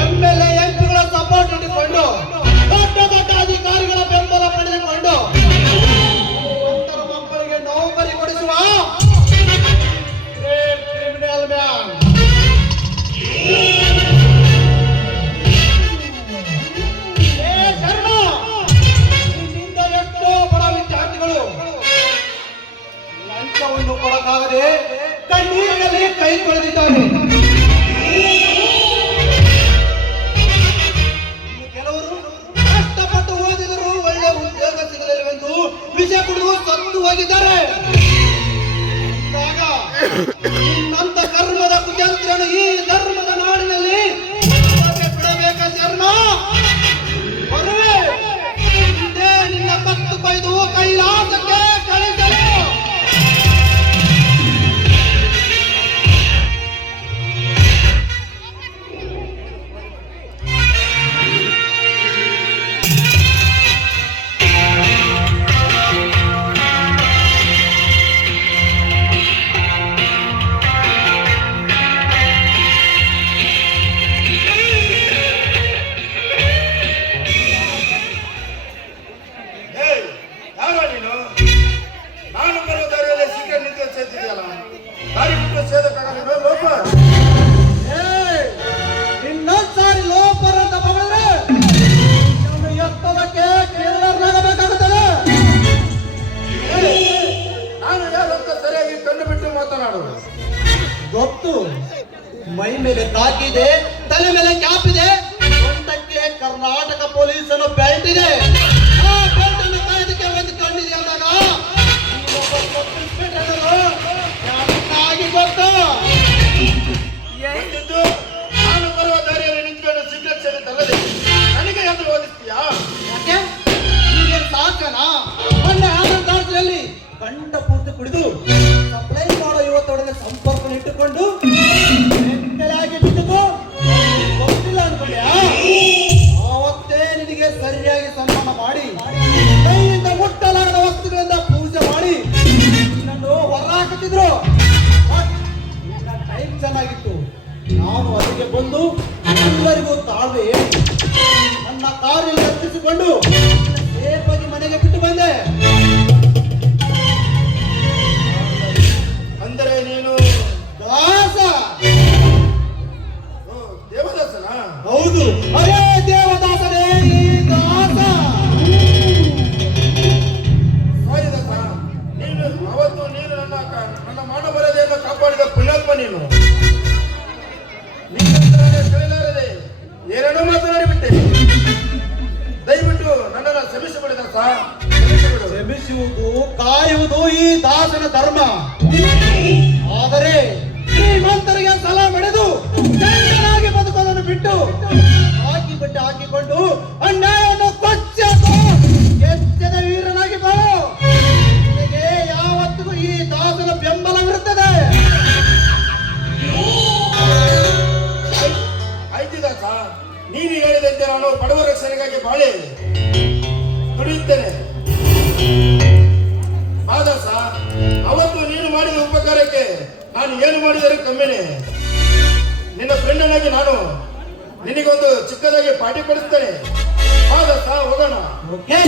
MLA ಎಂಪಿಗಳ support ಇಟ್ಟುಕೊಂಡು ದೊಡ್ಡ ದೊಡ್ಡ ಅಧಿಕಾರಿಗಳ ಬೆಂಬಲ ಪಡೆದುಕೊಂಡು ಮಕ್ಕಳಿಗೆ ನೌಕರಿ ಕೊಡಿಸುವ ಕ್ರಿಮಿನಲ್ ಮ್ಯಾನ್. ಶರ್ಮಾ, ನಿನ್ನಿಂದ ಎಷ್ಟೋ ಬಡ ವಿದ್ಯಾರ್ಥಿಗಳು ಲಂಚವನ್ನು ಕೊಡಕ್ಕಾಗದೆ ಕಣ್ಣೀರಿನಲ್ಲಿ ಕೈ ತೊಳೆದಿದ್ದಾರೆ. ಕೆಲವರು ಕಷ್ಟಪಟ್ಟು ಓದಿದರೂ ಒಳ್ಳೆ ಉದ್ಯೋಗ ಸಿಗಲಿಲ್ಲವೆಂದು ವಿಷ ಕುಡಿದು ಸತ್ತು ಹೋಗಿದ್ದಾರೆ. ನಿನ್ನಂತ ಕರ್ಮದ ಕುತಂತ್ರನು ಈ ಧರ್ಮದ ನಾಡಿನಲ್ಲಿ ಬಿಡಬೇಕ ಶರ್ಮ. ಬರುವೆ ಇದೇ ನಿನ್ನ ಕತ್ತು ಕೊಯ್ದು ಕೈಲಾಸಕ್ಕೆ ಕಳಿಸಲು. ಇನ್ನೊಂದ್ಸಾರಿ ಲೋಪರ್ ಅಂತ ಬಗಳಿದ್ರೆ ಎತ್ತದಕ್ಕೆ ಕೇರಳನಾಗಬೇಕಾಗುತ್ತದೆ. ನಾನು ಯಾರಂತ ಸರಿಯಾಗಿ ಕಂಡುಬಿಟ್ಟು ಮಾತನಾಡುವುದು ಗೊತ್ತು. ಮೈ ಮೇಲೆ ತಾಕಿದೆ, ತಲೆ ಮೇಲೆ ಕ್ಯಾಪ್ ಇದೆ, ಸೊಂಟಕ್ಕೆ ಕರ್ನಾಟಕ ಪೊಲೀಸನ ಬೆಲ್ಟ್ ಇದೆ. ಆ ಬೆಲ್ಟ್ ಅನ್ನು ಕಾಯ್ದಕ್ಕೆ ಒಂದು ಕಣ್ಣಿದೆ ಅಂದಾಗ ಗೊತ್ತು. ನಾನು ಬರುವ ದಾರಿಯಲ್ಲಿ ನಿಂತ್ಕೊಂಡು ಸಿಗ್ಲೆಕ್ಸಲ್ಲಿ ತಲ್ಲದೆ ನನಗೆ ಎಂದು ಓದಿಸ್ತೀಯಾ? ಯಾಕೆ ಈಗೇನು ಸಾಕನಾ? ಮೊನ್ನೆ ಆನಂದಾರ್ಜಲ್ಲಿ ಗಂಟ ಪೂರ್ತಿ ಕುಡಿದು ಸಪ್ಲೈ ಮಾಡೋ ಯುವತೊಡನೆ ಸಂಪರ್ಕ ಇಟ್ಟುಕೊಂಡು ಮೆಂಟಲಾಗಿಟ್ಟಿದ್ದು ಗೊತ್ತಿಲ್ಲ ಅನ್ಕೊಂಡ್ಯಾ? ಆವತ್ತೇ ನಿನಗೆ ಸರಿಯಾಗಿ ಸನ್ಮಾನ ಮಾಡಿ ಕೈಯಿಂದ ಮುಟ್ಟಲಾಗದ ವಸ್ತುಗಳಿಂದ ಪೂಜೆ ಮಾಡಿ ನಿನ್ನನ್ನು ಹೊರಹಾಕುತ್ತಿದ್ರು. ಟೈಮ್ ಚೆನ್ನಾಗಿತ್ತು. ನಾನು ಅಲ್ಲಿಗೆ ಬಂದು ಎಲ್ಲರಿಗೂ ತಾಳ್ಮೆ ಹೇಳಿ ನನ್ನ ಕಾರಲ್ಲಿ ಹತ್ತಿಸಿಕೊಂಡು ಸೇಫಾಗಿ ಮನೆಗೆ ಬಿಟ್ಟು ಬಂದೆ. ಅಂದರೆ ನೀನು ದಾಸ? ದೇವದಾಸನ? ಹೌದು, ಅದೇ ದೇವದಾಸನೇ ಈ ದಾಸ. ಸಾರಿ ದಾಸ, ನೀನು ಅವತ್ತು ನೀನು ನನ್ನ ಮಾನವರದೆಯನ್ನು ಕಾಪಾಡಿದ ಪುಣ್ಯಾತ್ಮ ನೀನು. ಕಲಿಲಾರದೆ ಏನೇನೋ ಮಾತನಾಡಿಬಿಟ್ಟೆ. ದಯವಿಟ್ಟು ನನ್ನನ್ನು ಕ್ಷಮಿಸಿಬಿಡಿ ದಾಸ, ಕ್ಷಮಿಸಿಬಿಡು. ಕ್ಷಮಿಸುವುದು ಕಾಯುವುದು ಈ ದಾಸನ ಧರ್ಮ. ಆದರೆ ಶ್ರೀಮಂತರಿಗೆ ಸಲ ಪಡೆದು ಗಂಡನಾಗಿ ಬದುಕೋದನ್ನು ಬಿಟ್ಟು ಹಾಕಿ ಬಟ್ಟೆ ಹಾಕಿಕೊಂಡು ಅನ್ಯಾಯವನ್ನು ಕೊಚ್ಚಲು ಎಚ್ಚದ ವೀರನಾಗಿ ಬಾಳು. ನಿನಗೆ ಯಾವತ್ತಿಗೂ ಈ ದಾಸನ ಬೆಂಬಲವಿರುತ್ತದೆ. ಆಯ್ತು ದಾಸ, ನೀನು ಹೇಳಿದಂತೆ ನಾನು ಬಡವರ ರಕ್ಷಣೆಗಾಗಿ ಬಾಳೆ ದುಡಿಯುತ್ತೇನೆ. ದಾಸ, ಅವತ್ತು ನೀನು ಮಾಡಿದ ಉಪಕಾರಕ್ಕೆ ನಾನು ಏನು ಮಾಡಿದರೆ ಕಮ್ಮಿನೇ. ನಿನ್ನ ಫ್ರೆಂಡನಾಗಿ ನಾನು ನಿನಗೊಂದು ಚಿಕ್ಕದಾಗಿ ಪಾರ್ಟಿ ಕೊಡಿಸ್ತೇನೆ. ದಾಸ, ಹೋಗೋಣ. ಓಕೆ.